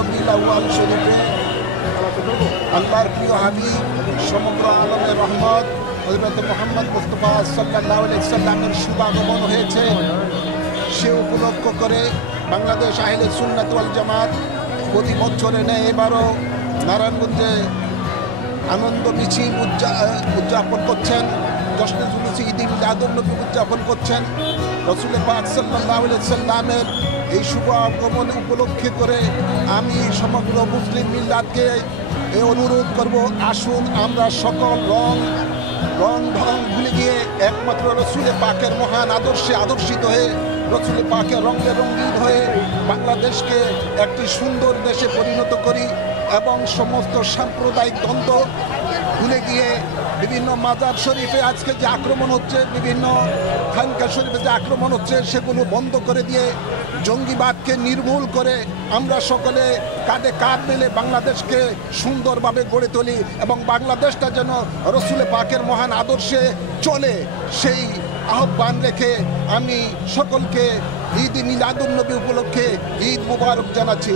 রবিউল আউয়াল শরীফে আল্লাহর প্রিয় হাবিব সমগ্র আলমের রহমত হযরত মুহাম্মদ মুস্তাফা সাল্লাল্লাহু আলাইহি সাল্লামের শুভাগমন হয়েছে। সে উপলক্ষ করে বাংলাদেশ আহলে সুন্নাত ওয়াল জামাত প্রতি বছরে নেয় এবারও নারায়ণগঞ্জে আনন্দ মিছিল উদযাপন করছেন। জশ্নে জুলুসে ঈদ মিলাদুন নবী উদযাপন করছেন। রাসূল পাক সাল্লাল্লাহু আলাইহি সাল্লামের এই শুভ আগমন উপলক্ষে করে আমি সমগ্র মুসলিম মিল্লাতকে অনুরোধ করব, আসুন আমরা সকল রং ঢং ভুলে গিয়ে একমাত্র রসুল পাকের মহান আদর্শে আদর্শিত হয়ে রসুল পাকের রঙে রঙিন হয়ে বাংলাদেশকে একটি সুন্দর দেশে পরিণত করি এবং সমস্ত সাম্প্রদায়িক দ্বন্দ্ব ভুলে গিয়ে বিভিন্ন মাজার শরীফে আজকে যে আক্রমণ হচ্ছে, বিভিন্ন খানকা শরীফে যে আক্রমণ হচ্ছে, সেগুলো বন্ধ করে দিয়ে জঙ্গিবাদকে নির্মূল করে আমরা সকলে কাঁধে কাঁধ মিলে বাংলাদেশকে সুন্দরভাবে গড়ে তুলি এবং বাংলাদেশটা যেন রসুল পাকের মহান আদর্শে চলে, সেই আহ্বান রেখে আমি সকলকে ঈদ মিলাদুন নবী উপলক্ষে ঈদ মুবারক জানাচ্ছি।